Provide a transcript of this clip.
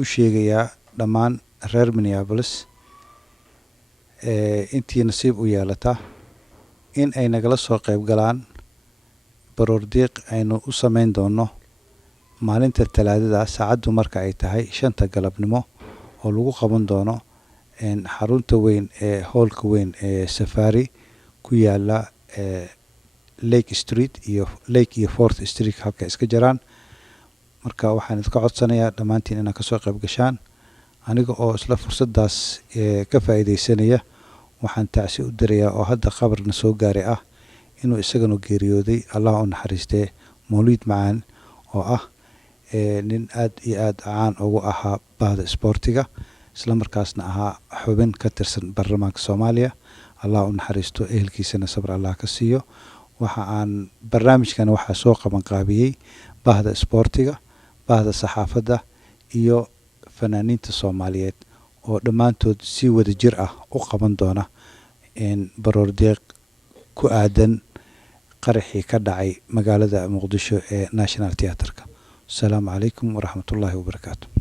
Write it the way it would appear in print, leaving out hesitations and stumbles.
u sheegayaa dhammaan reer Minneapolis intii nasiib u yeelata in ay nagala soo qayb galaan baroordiiq aynu u samayn doono maalinta Talaadada saacadu marka ay tahay 5 galabnimo oo lagu qaban doono xarunta weyn ee hallka weyn ee Safari ku yaala Lake Street iyo 4th Street halka iska jiraan. marka waxaan idinka codsanayaa dhammaantiin inaad ka soo qayb gashaan aniga oo isla fursadaas ka faa'iideysanaya. waxaan tacsi u dirayaa oo hadda khabarna soo gaaray inuu isagana geeriyooday Allah u naxariistee Mawlid Macaan oo nin aad iyo aad caan ugu ahaa bahda sportiga isla markaasna ahaa xubin ka tirsan baarlamaanka Soomaaliya. Allah u naxariisto ehelkiisana sabr Allah ka siiyo. barnaamijkan waxa soo qaban qaabiyay bahda sportiga, bahda saxaafadda iyo fanaaniinta Soomaaliyeed oo dhammaantood si wada jir u qaban doona baroordiiq ku aadan qaraxii ka dhacay magaalada Muqdisho ee National Theatre-ka. Assalaamu calaykum waraxmatullaahi wabarakaatuh.